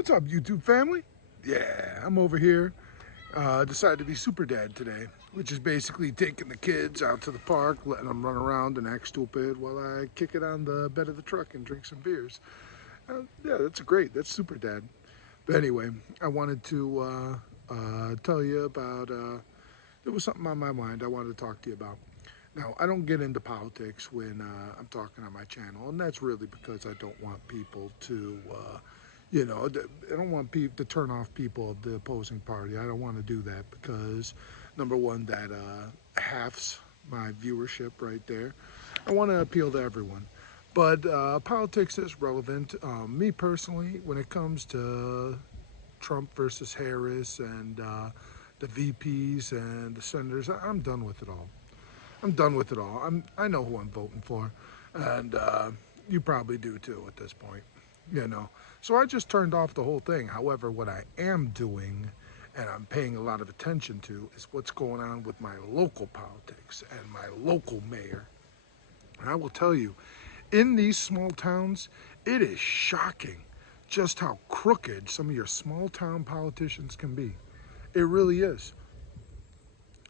What's up, YouTube family? Yeah, I'm over here. Decided to be super dad today, which is basically taking the kids out to the park, letting them run around and act stupid while I kick it on the bed of the truck and drink some beers. Yeah, that's great. That's super dad. But anyway, I wanted to tell you about, there was something on my mind I wanted to talk to you about. Now, I don't get into politics when I'm talking on my channel, and that's really because I don't want people to, I don't want people to turn off people of the opposing party. I don't want to do that because, number one, that halves my viewership right there. I want to appeal to everyone. But politics is relevant. Me personally, when it comes to Trump versus Harris and the VPs and the senators, I'm done with it all. I'm done with it all. I know who I'm voting for, and you probably do too at this point, you know. So I just turned off the whole thing. However, what I am doing, and I'm paying a lot of attention to, is what's going on with my local politics and my local mayor. And I will tell you, in these small towns, it is shocking just how crooked some of your small town politicians can be. It really is.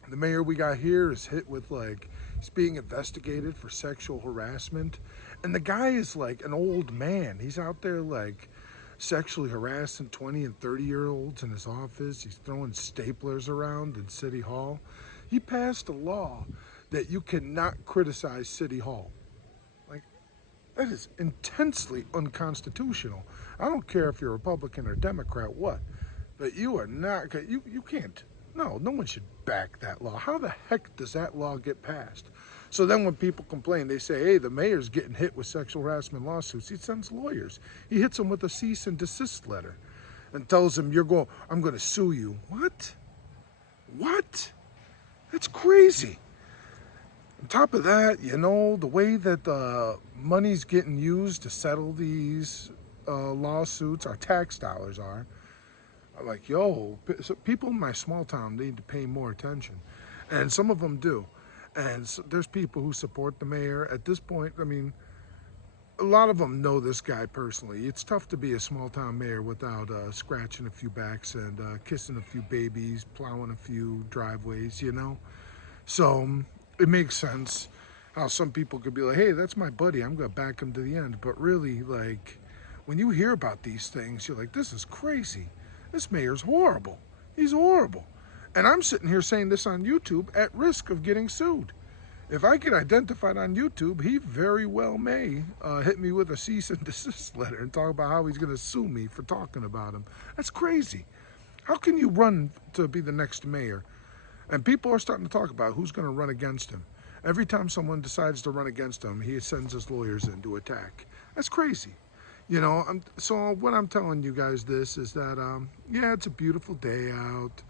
The mayor we got here is hit with he's being investigated for sexual harassment, and the guy is like an old man. He's out there sexually harassing 20 and 30-year-olds in his office. He's throwing staplers around in City Hall. He passed a law that you cannot criticize City Hall. Like, that is intensely unconstitutional. I don't care if you're Republican or Democrat, what, but you are not, you can't. No one should back that law. How the heck does that law get passed? So then when people complain, they say, hey, the mayor's getting hit with sexual harassment lawsuits. He sends lawyers. He hits them with a cease and desist letter and tells them, I'm going to sue you. What? What? That's crazy. On top of that, the way that the money's getting used to settle these lawsuits, our tax dollars are, I'm like, yo, so people in my small town need to pay more attention. And some of them do. And so there's people who support the mayor. At this point, I mean, a lot of them know this guy personally. It's tough to be a small town mayor without scratching a few backs and kissing a few babies, plowing a few driveways. So it makes sense how some people could be like, hey, that's my buddy, I'm going to back him to the end. But really, when you hear about these things, you're like, this is crazy. This mayor's horrible. He's horrible. And I'm sitting here saying this on YouTube at risk of getting sued. If I get identified on YouTube, he very well may hit me with a cease and desist letter and talk about how he's going to sue me for talking about him. That's crazy. How can you run to be the next mayor? And people are starting to talk about who's going to run against him. Every time someone decides to run against him, he sends his lawyers in to attack. That's crazy. So what I'm telling you guys this is that, yeah, it's a beautiful day out.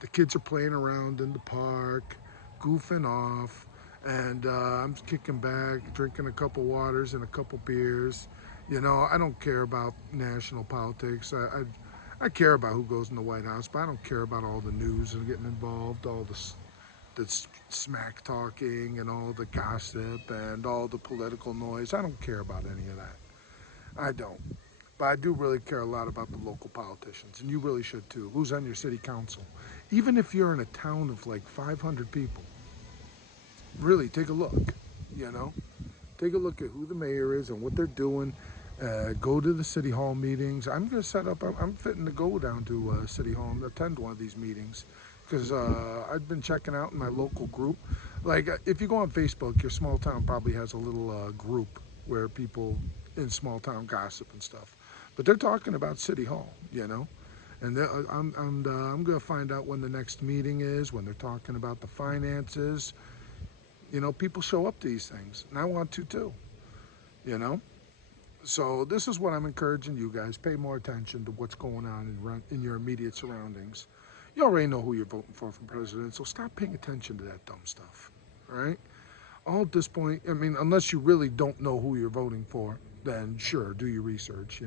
The kids are playing around in the park, goofing off, and I'm kicking back, drinking a couple waters and a couple beers. I don't care about national politics. I care about who goes in the White House, but I don't care about all the news and getting involved, all the smack talking and all the gossip and all the political noise. I don't care about any of that. I don't. But I do really care a lot about the local politicians, and you really should too. Who's on your city council? Even if you're in a town of 500 people, really take a look, you know? Take a look at who the mayor is and what they're doing. Go to the city hall meetings. I'm going to set up, I'm fitting to go down to city hall and attend one of these meetings because I've been checking out in my local group. If you go on Facebook, your small town probably has a little group where people in small town gossip and stuff. But they're talking about city hall. And I'm going to find out when the next meeting is, when they're talking about the finances. People show up to these things, and I want to too, you know? So this is what I'm encouraging you guys. Pay more attention to what's going on in your immediate surroundings. You already know who you're voting for president, so stop paying attention to that dumb stuff, all right? All at this point, I mean, unless you really don't know who you're voting for, then sure, do your research,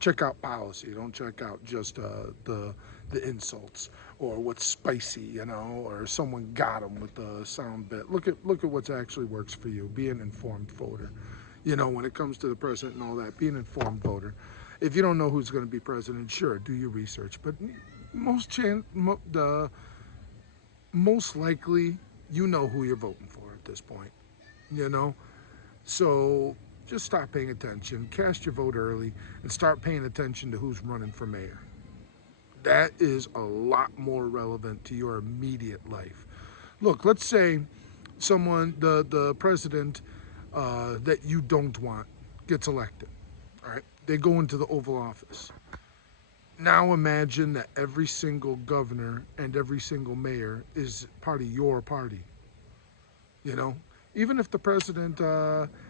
Check out policy. Don't check out just the insults or what's spicy, or someone got them with the sound bit. Look at what actually works for you. Be an informed voter. When it comes to the president and all that, be an informed voter. If you don't know who's going to be president, sure, do your research. But the most likely, you know who you're voting for at this point. You know, so just stop paying attention, cast your vote early, and start paying attention to who's running for mayor. That is a lot more relevant to your immediate life. Look, let's say the president that you don't want gets elected. All right, they go into the Oval Office. Now imagine that every single governor and every single mayor is part of your party. You know, even if the president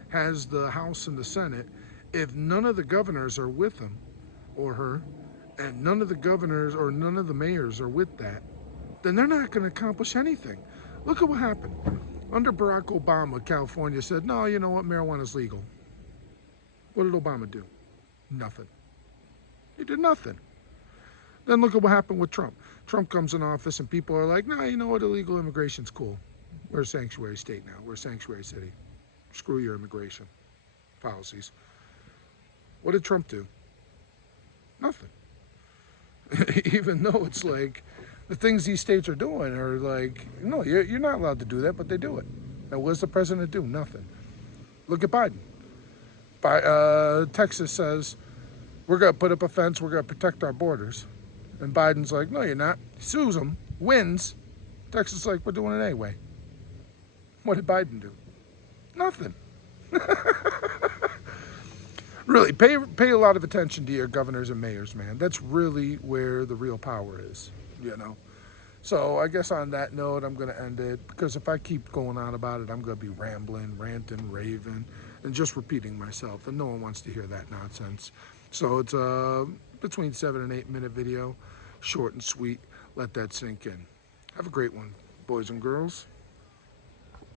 has the House and the Senate, if none of the governors are with him or her, and none of the governors or none of the mayors are with that, then they're not going to accomplish anything. Look at what happened. Under Barack Obama, California said, no, you know what, marijuana's legal. What did Obama do? Nothing. He did nothing. Then look at what happened with Trump. Trump comes in office and people are like, no, you know what, illegal immigration's cool. We're a sanctuary state now. We're a sanctuary city. Screw your immigration policies. What did Trump do? Nothing. Even though it's like the things these states are doing are like, no, you're not allowed to do that, but they do it. Now, what does the president do? Nothing. Look at Biden. Texas says, we're going to put up a fence, we're going to protect our borders. And Biden's like, no, you're not. Sues him, wins. Texas is like, we're doing it anyway. What did Biden do? Nothing. Really, pay a lot of attention to your governors and mayors, man. That's really where the real power is, you know. So I guess on that note, I'm going to end it, because if I keep going on about it, I'm going to be rambling, ranting, raving, and just repeating myself, and no one wants to hear that nonsense. So it's a between 7 and 8 minute video, short and sweet. Let that sink in. Have a great one, boys and girls.